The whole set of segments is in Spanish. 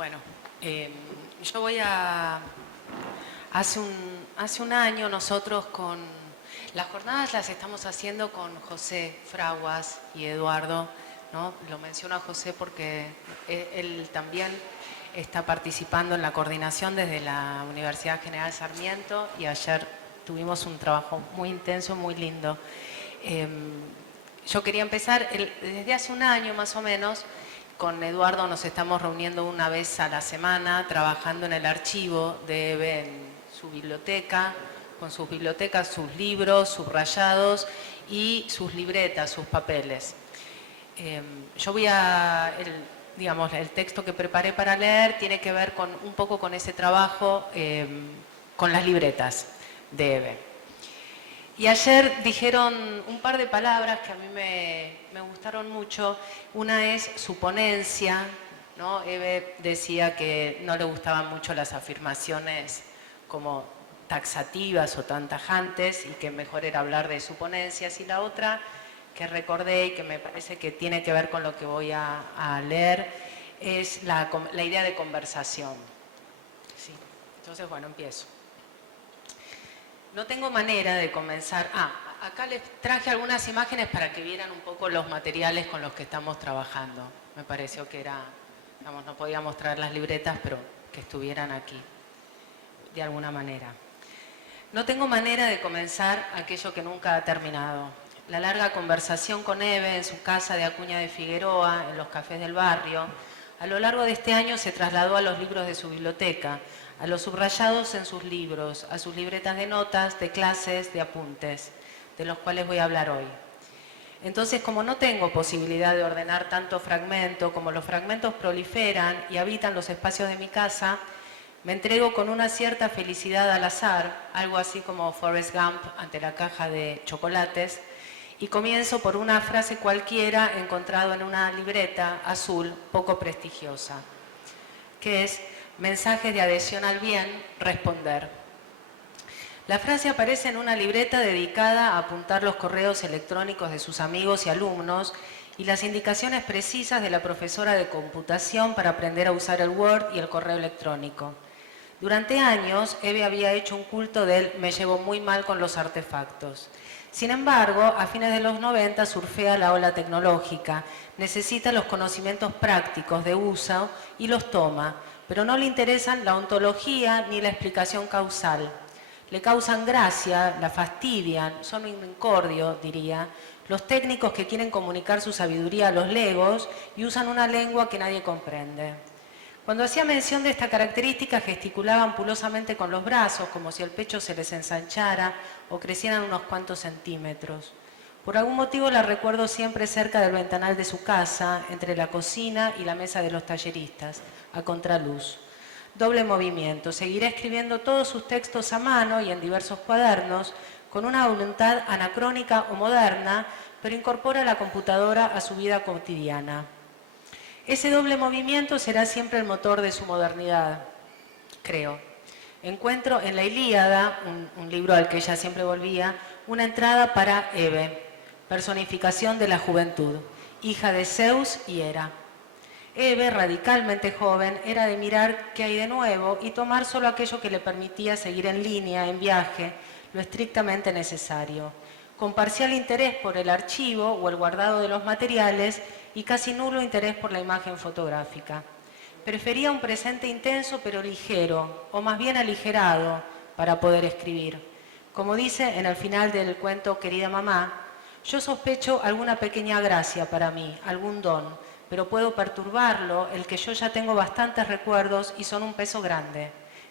Bueno, yo voy a... Hace un año nosotros con... Las jornadas las estamos haciendo con José Fraguas y Eduardo, ¿no? Lo menciono a José porque él también está participando en la coordinación desde la Universidad General Sarmiento y ayer tuvimos un trabajo muy intenso, muy lindo. Yo quería empezar, desde hace un año más o menos, con Eduardo nos estamos reuniendo una vez a la semana, trabajando en el archivo de EVE en su biblioteca, con sus bibliotecas, sus libros, subrayados y sus libretas, sus papeles. Yo voy a, digamos, el texto que preparé para leer tiene que ver con un poco con ese trabajo, con las libretas de EVE. Y ayer dijeron un par de palabras que a mí me gustaron mucho. Una es su ponencia, ¿no? Eve decía que no le gustaban mucho las afirmaciones como taxativas o tan tajantes y que mejor era hablar de su ponencia. Y la otra que recordé y que me parece que tiene que ver con lo que voy a leer es la idea de conversación. ¿Sí? Entonces, bueno, empiezo. No tengo manera de comenzar. Acá les traje algunas imágenes para que vieran un poco los materiales con los que estamos trabajando. Me pareció que era, digamos, no podía mostrar las libretas, pero que estuvieran aquí, de alguna manera. No tengo manera de comenzar aquello que nunca ha terminado. La larga conversación con Eve en su casa de Acuña de Figueroa, en los cafés del barrio, a lo largo de este año se trasladó a los libros de su biblioteca, a los subrayados en sus libros, a sus libretas de notas, de clases, de apuntes, de los cuales voy a hablar hoy. Entonces, como no tengo posibilidad de ordenar tanto fragmento, como los fragmentos proliferan y habitan los espacios de mi casa, me entrego con una cierta felicidad al azar, algo así como Forrest Gump ante la caja de chocolates, y comienzo por una frase cualquiera encontrado en una libreta azul poco prestigiosa, que es: mensajes de adhesión al bien, responder. La frase aparece en una libreta dedicada a apuntar los correos electrónicos de sus amigos y alumnos y las indicaciones precisas de la profesora de computación para aprender a usar el Word y el correo electrónico. Durante años, Eve había hecho un culto del "me llevo muy mal con los artefactos". Sin embargo, a fines de los 90 surfea la ola tecnológica, necesita los conocimientos prácticos de uso y los toma, pero no le interesan la ontología ni la explicación causal. Le causan gracia, la fastidian, son un incordio, diría, los técnicos que quieren comunicar su sabiduría a los legos y usan una lengua que nadie comprende. Cuando hacía mención de esta característica, gesticulaba ampulosamente con los brazos, como si el pecho se les ensanchara o crecieran unos cuantos centímetros. Por algún motivo la recuerdo siempre cerca del ventanal de su casa, entre la cocina y la mesa de los talleristas, a contraluz. Doble movimiento. Seguirá escribiendo todos sus textos a mano y en diversos cuadernos, con una voluntad anacrónica o moderna, pero incorpora la computadora a su vida cotidiana. Ese doble movimiento será siempre el motor de su modernidad, creo. Encuentro en la Ilíada, un libro al que ella siempre volvía, una entrada para Eve, personificación de la juventud, hija de Zeus y Hera. Eve, radicalmente joven, era de mirar qué hay de nuevo y tomar solo aquello que le permitía seguir en línea, en viaje, lo estrictamente necesario, con parcial interés por el archivo o el guardado de los materiales y casi nulo interés por la imagen fotográfica. Prefería un presente intenso pero ligero, o más bien aligerado, para poder escribir. Como dice en el final del cuento Querida mamá, yo sospecho alguna pequeña gracia para mí, algún don, pero puedo perturbarlo, el que yo ya tengo bastantes recuerdos y son un peso grande.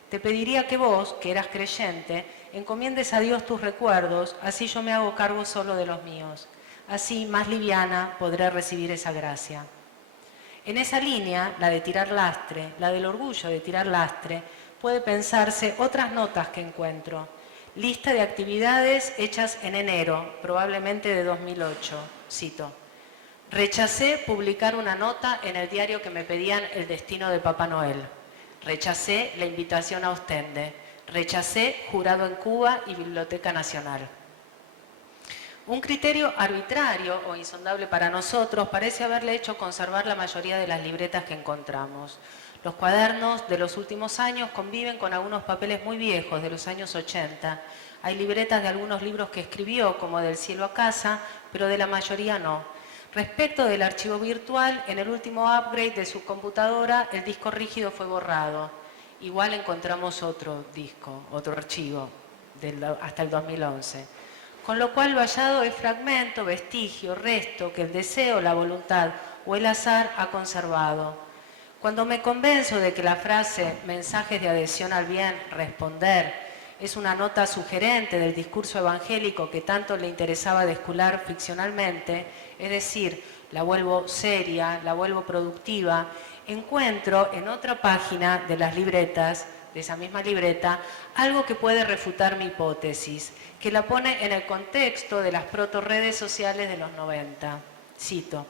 Te pediría que vos, que eras creyente, encomiendes a Dios tus recuerdos, así yo me hago cargo solo de los míos. Así, más liviana, podré recibir esa gracia. En esa línea, la de tirar lastre, la del orgullo de tirar lastre, puede pensarse otras notas que encuentro. Lista de actividades hechas en enero, probablemente de 2008. Cito: rechacé publicar una nota en el diario que me pedían el destino de Papá Noel. Rechacé la invitación a Ostende. Rechacé jurado en Cuba y Biblioteca Nacional. Un criterio arbitrario o insondable para nosotros parece haberle hecho conservar la mayoría de las libretas que encontramos. Los cuadernos de los últimos años conviven con algunos papeles muy viejos, de los años 80. Hay libretas de algunos libros que escribió, como Del cielo a casa, pero de la mayoría no. Respecto del archivo virtual, en el último upgrade de su computadora, el disco rígido fue borrado. Igual encontramos otro disco, otro archivo, hasta el 2011. Con lo cual lo hallado es fragmento, vestigio, resto que el deseo, la voluntad o el azar ha conservado. Cuando me convenzo de que la frase mensajes de adhesión al bien, responder, es una nota sugerente del discurso evangélico que tanto le interesaba descular ficcionalmente, es decir, la vuelvo seria, la vuelvo productiva, encuentro en otra página de las libretas, de esa misma libreta, algo que puede refutar mi hipótesis, que la pone en el contexto de las proto-redes sociales de los 90. Cito: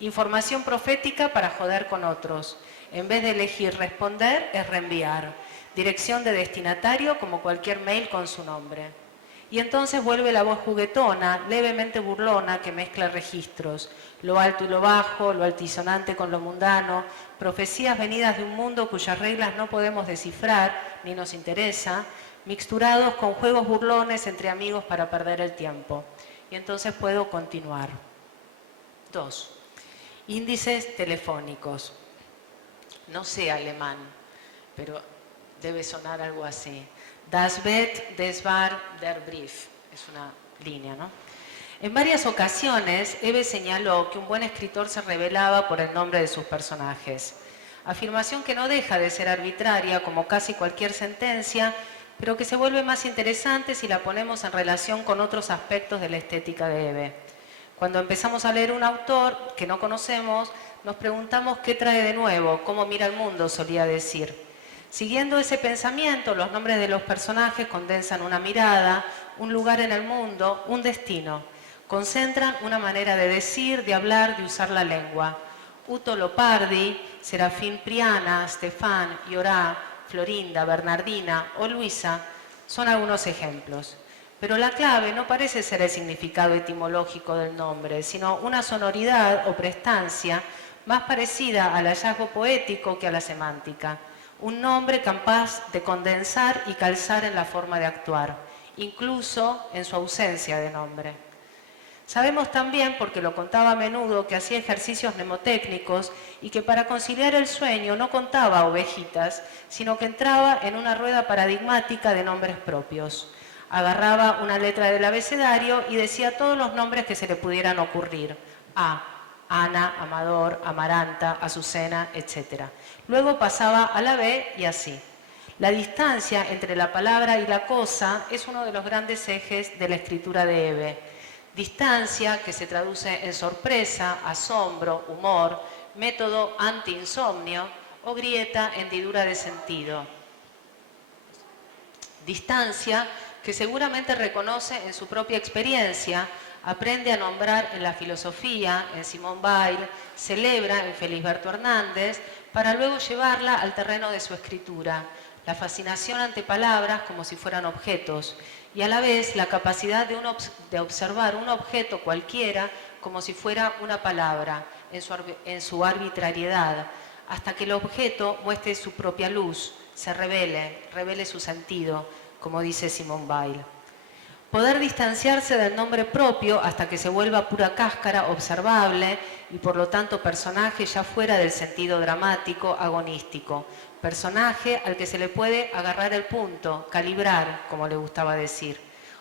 información profética para joder con otros. En vez de elegir responder, es reenviar. Dirección de destinatario como cualquier mail con su nombre. Y entonces vuelve la voz juguetona, levemente burlona, que mezcla registros. Lo alto y lo bajo, lo altisonante con lo mundano, profecías venidas de un mundo cuyas reglas no podemos descifrar, ni nos interesa, mixturados con juegos burlones entre amigos para perder el tiempo. Y entonces puedo continuar. 2. Índices telefónicos. No sé alemán, pero debe sonar algo así. Das Bett, des war, der Brief. Es una línea, ¿no? En varias ocasiones, Eve señaló que un buen escritor se revelaba por el nombre de sus personajes. Afirmación que no deja de ser arbitraria, como casi cualquier sentencia, pero que se vuelve más interesante si la ponemos en relación con otros aspectos de la estética de Eve. Cuando empezamos a leer un autor que no conocemos, nos preguntamos qué trae de nuevo, cómo mira el mundo, solía decir. Siguiendo ese pensamiento, los nombres de los personajes condensan una mirada, un lugar en el mundo, un destino. Concentran una manera de decir, de hablar, de usar la lengua. Uto Lopardi, Serafín Priana, Stefan, Iorá, Florinda, Bernardina o Luisa son algunos ejemplos. Pero la clave no parece ser el significado etimológico del nombre, sino una sonoridad o prestancia más parecida al hallazgo poético que a la semántica. Un nombre capaz de condensar y calzar en la forma de actuar, incluso en su ausencia de nombre. Sabemos también, porque lo contaba a menudo, que hacía ejercicios mnemotécnicos y que para conciliar el sueño no contaba ovejitas, sino que entraba en una rueda paradigmática de nombres propios. Agarraba una letra del abecedario y decía todos los nombres que se le pudieran ocurrir. Ana, Amador, Amaranta, Azucena, etc. Luego pasaba a la B y así. La distancia entre la palabra y la cosa es uno de los grandes ejes de la escritura de Eve. Distancia que se traduce en sorpresa, asombro, humor, método anti-insomnio o grieta, hendidura de sentido. Distancia que seguramente reconoce en su propia experiencia, aprende a nombrar en la filosofía, en Simone Weil, celebra en Felisberto Hernández, para luego llevarla al terreno de su escritura, la fascinación ante palabras como si fueran objetos, y a la vez la capacidad de observar un objeto cualquiera como si fuera una palabra, en su arbitrariedad, hasta que el objeto muestre su propia luz, se revele su sentido, como dice Simone Weil. Poder distanciarse del nombre propio hasta que se vuelva pura cáscara observable y por lo tanto personaje ya fuera del sentido dramático, agonístico. Personaje al que se le puede agarrar el punto, calibrar, como le gustaba decir.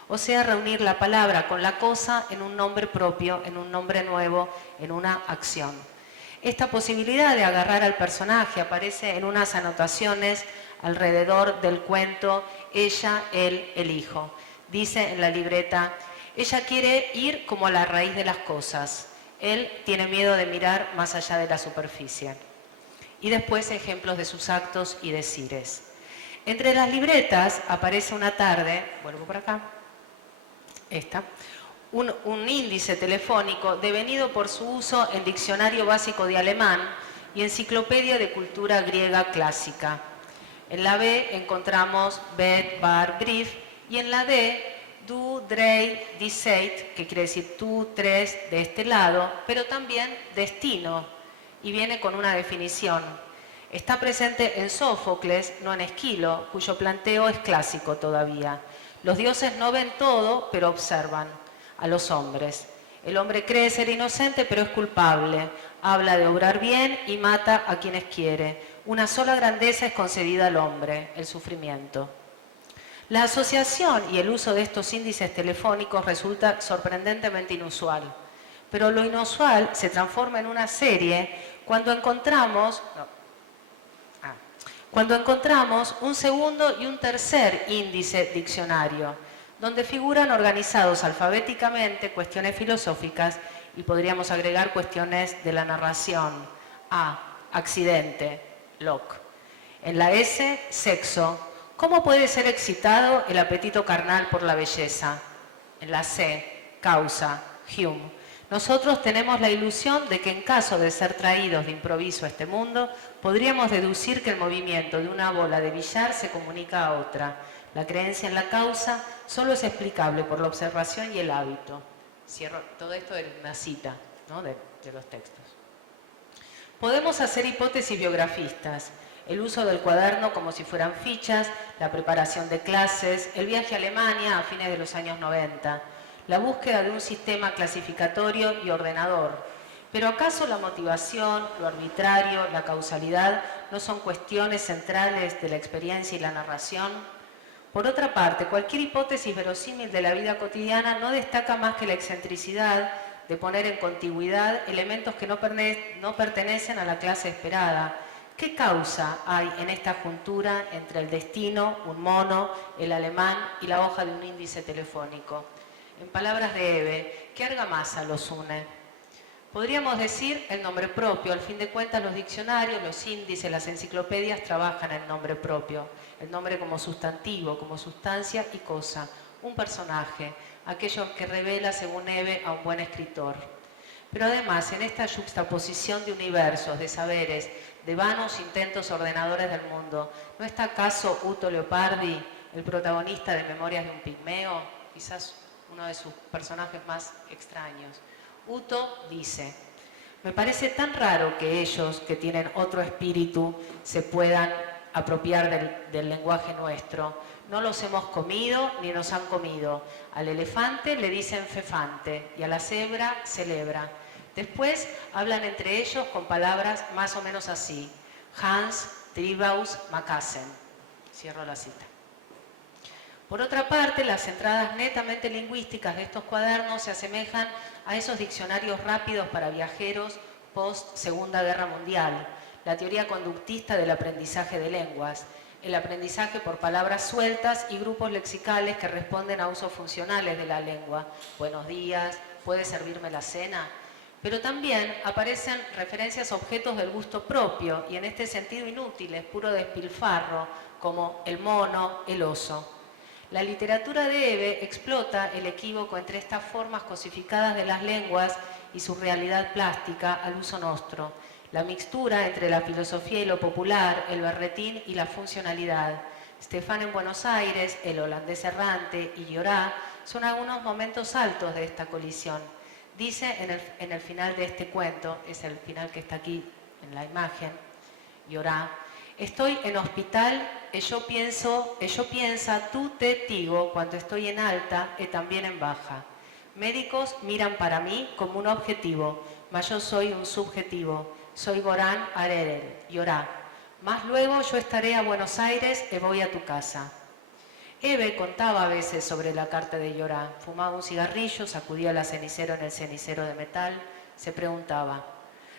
O sea, reunir la palabra con la cosa en un nombre propio, en un nombre nuevo, en una acción. Esta posibilidad de agarrar al personaje aparece en unas anotaciones alrededor del cuento Ella, él, el hijo. Dice en la libreta, ella quiere ir como a la raíz de las cosas. Él tiene miedo de mirar más allá de la superficie. Y después ejemplos de sus actos y decires. Entre las libretas aparece una tarde, vuelvo por acá, un índice telefónico devenido por su uso en Diccionario Básico de Alemán y Enciclopedia de Cultura Griega Clásica. En la B encontramos Bet, Bar, Brief, y en la D, Du, Drei, Die Zeit, que quiere decir tú, tres, de este lado, pero también destino, y viene con una definición. Está presente en Sófocles, no en Esquilo, cuyo planteo es clásico todavía. Los dioses no ven todo, pero observan a los hombres. El hombre cree ser inocente, pero es culpable. Habla de obrar bien y mata a quienes quiere. Una sola grandeza es concedida al hombre, el sufrimiento. La asociación y el uso de estos índices telefónicos resulta sorprendentemente inusual. Pero lo inusual se transforma en una serie cuando encontramos un segundo y un tercer índice diccionario, donde figuran organizados alfabéticamente cuestiones filosóficas y podríamos agregar cuestiones de la narración. A, accidente, Locke. En la S, sexo. ¿Cómo puede ser excitado el apetito carnal por la belleza? En la C, causa, Hume. Nosotros tenemos la ilusión de que en caso de ser traídos de improviso a este mundo, podríamos deducir que el movimiento de una bola de billar se comunica a otra. La creencia en la causa solo es explicable por la observación y el hábito. Cierro todo esto de una cita, ¿no? de los textos. Podemos hacer hipótesis biografistas. El uso del cuaderno como si fueran fichas, la preparación de clases, el viaje a Alemania a fines de los años 90, la búsqueda de un sistema clasificatorio y ordenador. ¿Pero acaso la motivación, lo arbitrario, la causalidad no son cuestiones centrales de la experiencia y la narración? Por otra parte, cualquier hipótesis verosímil de la vida cotidiana no destaca más que la excentricidad de poner en contigüidad elementos que no pertenecen a la clase esperada. ¿Qué causa hay en esta juntura entre el destino, un mono, el alemán y la hoja de un índice telefónico? En palabras de Hebe, ¿qué argamasa los une? Podríamos decir el nombre propio. Al fin de cuentas, los diccionarios, los índices, las enciclopedias trabajan el nombre propio. El nombre como sustantivo, como sustancia y cosa. Un personaje, aquello que revela, según Hebe, a un buen escritor. Pero además, en esta yuxtaposición de universos, de saberes, de vanos intentos ordenadores del mundo, ¿no está acaso Uto Leopardi, el protagonista de Memorias de un pigmeo? Quizás uno de sus personajes más extraños. Uto dice: me parece tan raro que ellos, que tienen otro espíritu, se puedan apropiar del lenguaje nuestro. No los hemos comido ni nos han comido. Al elefante le dicen fefante y a la cebra celebra. Después hablan entre ellos con palabras más o menos así: Hans, Tribaus, Makassen. Cierro la cita. Por otra parte, las entradas netamente lingüísticas de estos cuadernos se asemejan a esos diccionarios rápidos para viajeros post-Segunda Guerra Mundial, la teoría conductista del aprendizaje de lenguas, el aprendizaje por palabras sueltas y grupos lexicales que responden a usos funcionales de la lengua. Buenos días, ¿puede servirme la cena? Pero también aparecen referencias a objetos del gusto propio y en este sentido inútiles, puro despilfarro, como el mono, el oso. La literatura de Hebe explota el equívoco entre estas formas cosificadas de las lenguas y su realidad plástica al uso nostro, la mixtura entre la filosofía y lo popular, el berretín y la funcionalidad. Stefan en Buenos Aires, el holandés errante y Llorá son algunos momentos altos de esta colisión. Dice en el final de este cuento, es el final que está aquí en la imagen, Llorá: estoy en hospital e yo piensa tú te digo cuando estoy en alta e también en baja. Médicos miran para mí como un objetivo, mas yo soy un subjetivo. Soy Goran Arerel, Llorá. Más luego yo estaré a Buenos Aires e voy a tu casa. Hebe contaba a veces sobre la carta de Llorá. Fumaba un cigarrillo, sacudía la cenicero en el cenicero de metal, se preguntaba: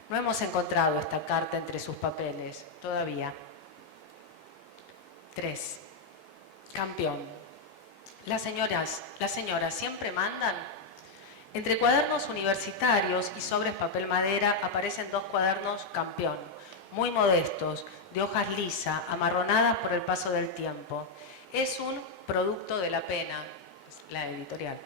no hemos encontrado esta carta entre sus papeles, todavía. 3. Campeón. Las señoras siempre mandan. Entre cuadernos universitarios y sobres papel madera aparecen 2 cuadernos campeón, muy modestos, de hojas lisa, amarronadas por el paso del tiempo. Es un producto de la pena, la editorial.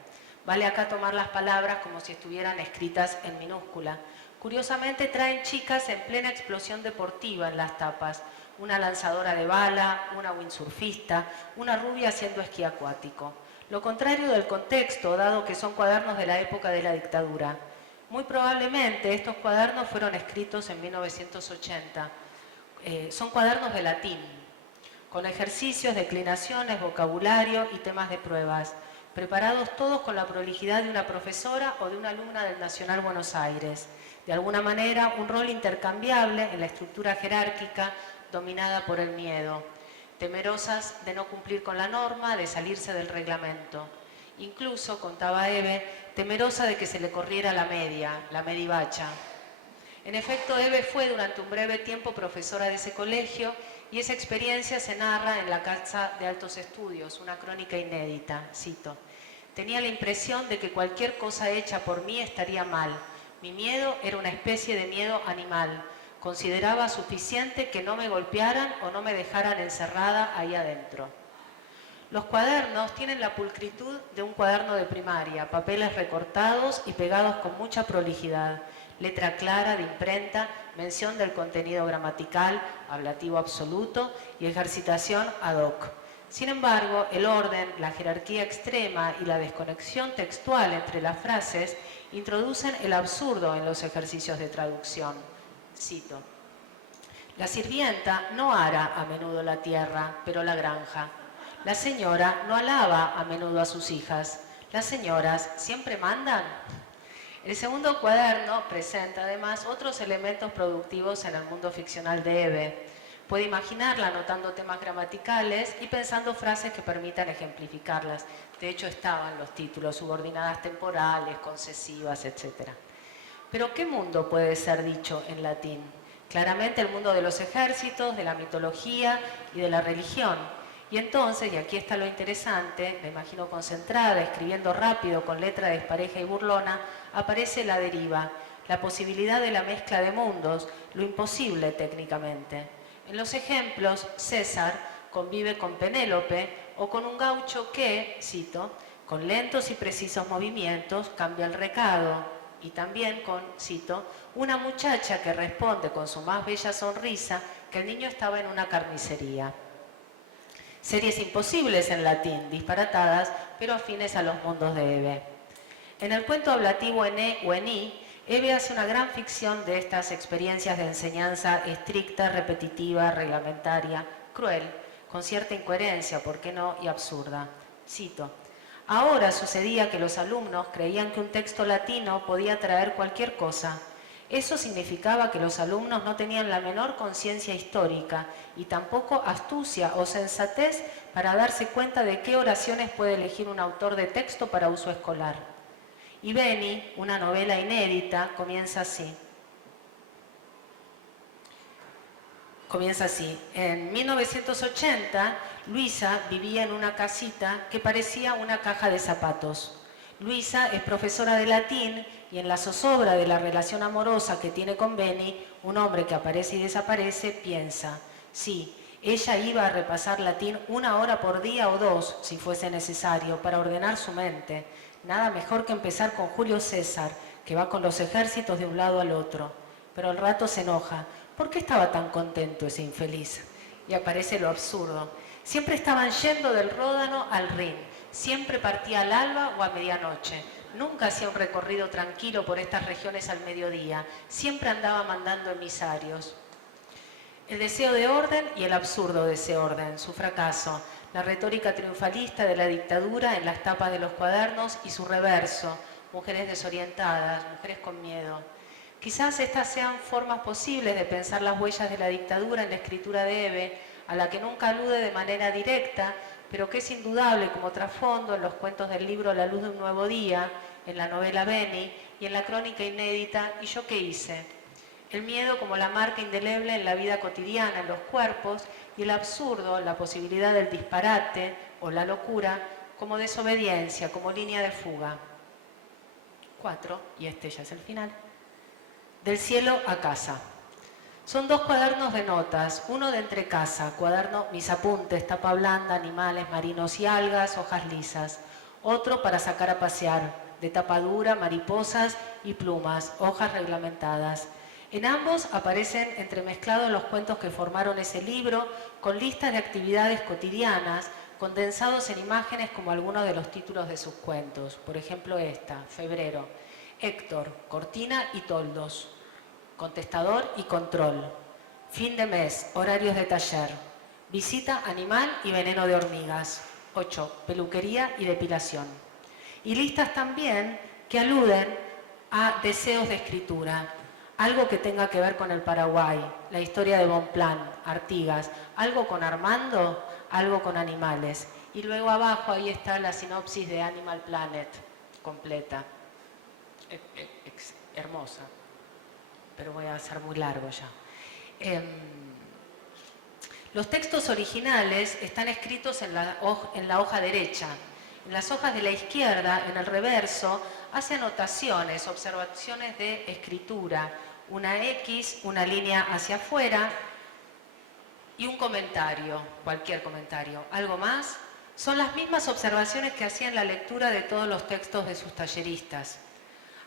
Vale acá tomar las palabras como si estuvieran escritas en minúscula. Curiosamente traen chicas en plena explosión deportiva en las tapas. Una lanzadora de bala, una windsurfista, una rubia haciendo esquí acuático. Lo contrario del contexto, dado que son cuadernos de la época de la dictadura. Muy probablemente estos cuadernos fueron escritos en 1980, Son cuadernos de latín, con ejercicios, declinaciones, vocabulario y temas de pruebas, preparados todos con la prolijidad de una profesora o de una alumna del Nacional Buenos Aires. De alguna manera, un rol intercambiable en la estructura jerárquica dominada por el miedo, temerosas de no cumplir con la norma, de salirse del reglamento. Incluso, contaba Eve, temerosa de que se le corriera la medivacha. En efecto, Eve fue durante un breve tiempo profesora de ese colegio y esa experiencia se narra en la Casa de Altos Estudios, una crónica inédita, cito. Tenía la impresión de que cualquier cosa hecha por mí estaría mal. Mi miedo era una especie de miedo animal. Consideraba suficiente que no me golpearan o no me dejaran encerrada ahí adentro. Los cuadernos tienen la pulcritud de un cuaderno de primaria, papeles recortados y pegados con mucha prolijidad, letra clara de imprenta, mención del contenido gramatical, ablativo absoluto y ejercitación ad hoc. Sin embargo, el orden, la jerarquía extrema y la desconexión textual entre las frases introducen el absurdo en los ejercicios de traducción. Cito. La sirvienta no ara a menudo la tierra, pero la granja. La señora no alaba a menudo a sus hijas. ¿Las señoras siempre mandan? El segundo cuaderno presenta además otros elementos productivos en el mundo ficcional de Eve. Puede imaginarla anotando temas gramaticales y pensando frases que permitan ejemplificarlas. De hecho, estaban los títulos, subordinadas temporales, concesivas, etc. Pero ¿qué mundo puede ser dicho en latín? Claramente el mundo de los ejércitos, de la mitología y de la religión. Y entonces, y aquí está lo interesante, me imagino concentrada, escribiendo rápido, con letra despareja y burlona, aparece la deriva, la posibilidad de la mezcla de mundos, lo imposible técnicamente. En los ejemplos, César convive con Penélope o con un gaucho que, cito, con lentos y precisos movimientos cambia el recado, y también con, cito, una muchacha que responde con su más bella sonrisa que el niño estaba en una carnicería. Series imposibles en latín, disparatadas, pero afines a los mundos de Eve. En el cuento ablativo en E o en I, Eve hace una gran ficción de estas experiencias de enseñanza estricta, repetitiva, reglamentaria, cruel, con cierta incoherencia, ¿por qué no?, y absurda. Cito. Ahora sucedía que los alumnos creían que un texto latino podía traer cualquier cosa. Eso significaba que los alumnos no tenían la menor conciencia histórica y tampoco astucia o sensatez para darse cuenta de qué oraciones puede elegir un autor de texto para uso escolar. Y Beni, una novela inédita, comienza así. En 1980, Luisa vivía en una casita que parecía una caja de zapatos. Luisa es profesora de latín y en la zozobra de la relación amorosa que tiene con Beni, un hombre que aparece y desaparece, piensa, sí, ella iba a repasar latín 1 hora por día o 2, si fuese necesario, para ordenar su mente. Nada mejor que empezar con Julio César, que va con los ejércitos de un lado al otro. Pero al rato se enoja. ¿Por qué estaba tan contento ese infeliz? Y aparece lo absurdo. Siempre estaban yendo del Ródano al Rin. Siempre partía al alba o a medianoche. Nunca hacía un recorrido tranquilo por estas regiones al mediodía. Siempre andaba mandando emisarios. El deseo de orden y el absurdo de ese orden, su fracaso, la retórica triunfalista de la dictadura en las tapas de los cuadernos y su reverso, mujeres desorientadas, mujeres con miedo. Quizás estas sean formas posibles de pensar las huellas de la dictadura en la escritura de Eve, a la que nunca alude de manera directa, pero que es indudable como trasfondo en los cuentos del libro La luz de un nuevo día, en la novela Beni y en la crónica inédita ¿Y yo qué hice? El miedo como la marca indeleble en la vida cotidiana, en los cuerpos, y el absurdo, la posibilidad del disparate o la locura, como desobediencia, como línea de fuga. 4, y este ya es el final. Del cielo a casa. Son 2 cuadernos de notas, uno de entrecasa, cuaderno mis apuntes, tapa blanda, animales, marinos y algas, hojas lisas. Otro para sacar a pasear, de tapa dura, mariposas y plumas, hojas reglamentadas. En ambos aparecen entremezclados los cuentos que formaron ese libro, con listas de actividades cotidianas, condensados en imágenes como algunos de los títulos de sus cuentos. Por ejemplo esta, Febrero. Héctor, cortina y toldos. Contestador y control. Fin de mes, horarios de taller. Visita animal y veneno de hormigas. 8. Peluquería y depilación. Y listas también que aluden a deseos de escritura. Algo que tenga que ver con el Paraguay, la historia de Bonpland, Artigas, algo con Armando, algo con animales. Y luego abajo ahí está la sinopsis de Animal Planet, completa. Hermosa, pero voy a hacer muy largo ya. Los textos originales están escritos en la hoja derecha. En las hojas de la izquierda, en el reverso, hace anotaciones, observaciones de escritura, una X, una línea hacia afuera y un comentario, cualquier comentario. ¿Algo más? Son las mismas observaciones que hacía en la lectura de todos los textos de sus talleristas.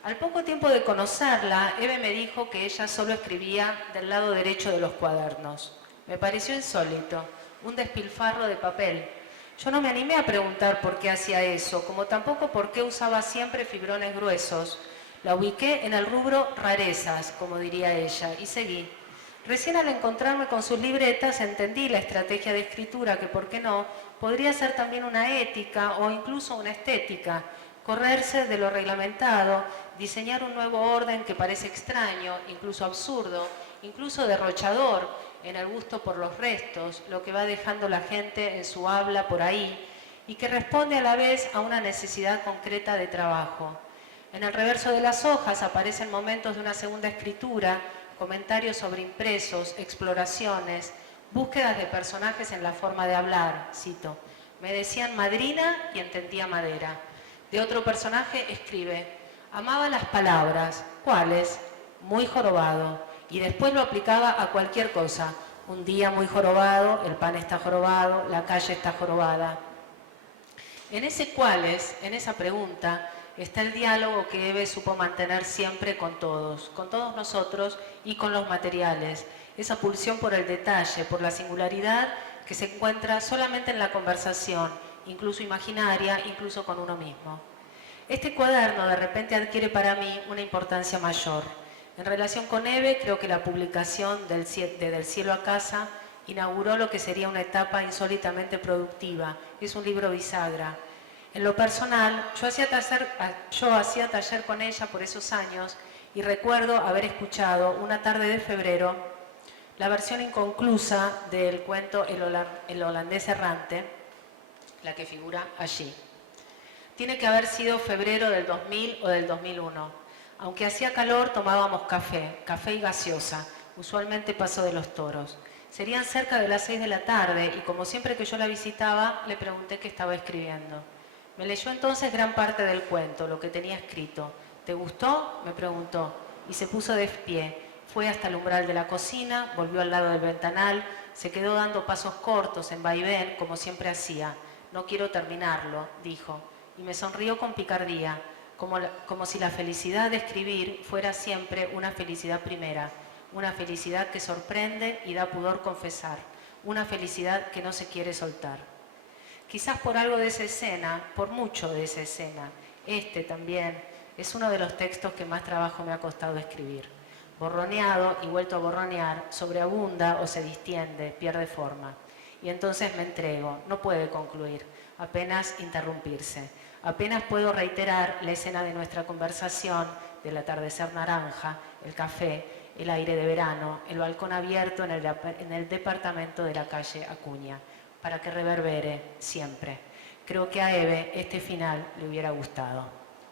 Al poco tiempo de conocerla, Eve me dijo que ella solo escribía del lado derecho de los cuadernos. Me pareció insólito, un despilfarro de papel. Yo no me animé a preguntar por qué hacía eso, como tampoco por qué usaba siempre fibrones gruesos. La ubiqué en el rubro rarezas, como diría ella, y seguí. Recién al encontrarme con sus libretas entendí la estrategia de escritura que, por qué no, podría ser también una ética o incluso una estética. Correrse de lo reglamentado, diseñar un nuevo orden que parece extraño, incluso absurdo, incluso derrochador en el gusto por los restos, lo que va dejando la gente en su habla por ahí, y que responde a la vez a una necesidad concreta de trabajo. En el reverso de las hojas aparecen momentos de una segunda escritura, comentarios sobre impresos, exploraciones, búsquedas de personajes en la forma de hablar, cito. Me decían madrina y entendía madera. De otro personaje escribe, amaba las palabras, ¿cuáles? Muy jorobado. Y después lo aplicaba a cualquier cosa. Un día muy jorobado, el pan está jorobado, la calle está jorobada. En ese cuáles, en esa pregunta, está el diálogo que Eve supo mantener siempre con todos nosotros y con los materiales. Esa pulsión por el detalle, por la singularidad que se encuentra solamente en la conversación, incluso imaginaria, incluso con uno mismo. Este cuaderno de repente adquiere para mí una importancia mayor. En relación con Eve, creo que la publicación de Del cielo a casa inauguró lo que sería una etapa insólitamente productiva. Es un libro bisagra. En lo personal, yo hacía taller con ella por esos años y recuerdo haber escuchado una tarde de febrero la versión inconclusa del cuento El holandés errante, la que figura allí. Tiene que haber sido febrero del 2000 o del 2001. Aunque hacía calor, tomábamos café y gaseosa, usualmente Paso de los Toros. Serían cerca de las 6 de la tarde y como siempre que yo la visitaba, le pregunté qué estaba escribiendo. Me leyó entonces gran parte del cuento, lo que tenía escrito. ¿Te gustó?, me preguntó, y se puso de pie. Fue hasta el umbral de la cocina, volvió al lado del ventanal, se quedó dando pasos cortos en vaivén, como siempre hacía. No quiero terminarlo, dijo, y me sonrió con picardía, como si la felicidad de escribir fuera siempre una felicidad primera, una felicidad que sorprende y da pudor confesar, una felicidad que no se quiere soltar. Quizás por algo de esa escena, por mucho de esa escena, este también es uno de los textos que más trabajo me ha costado escribir. Borroneado y vuelto a borronear, sobreabunda o se distiende, pierde forma. Y entonces me entrego, no puede concluir, apenas interrumpirse. Apenas puedo reiterar la escena de nuestra conversación, del atardecer naranja, el café, el aire de verano, el balcón abierto en el departamento de la calle Acuña, para que reverbere siempre. Creo que a Eve este final le hubiera gustado.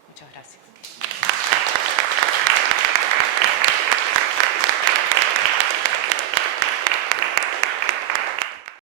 Muchas gracias.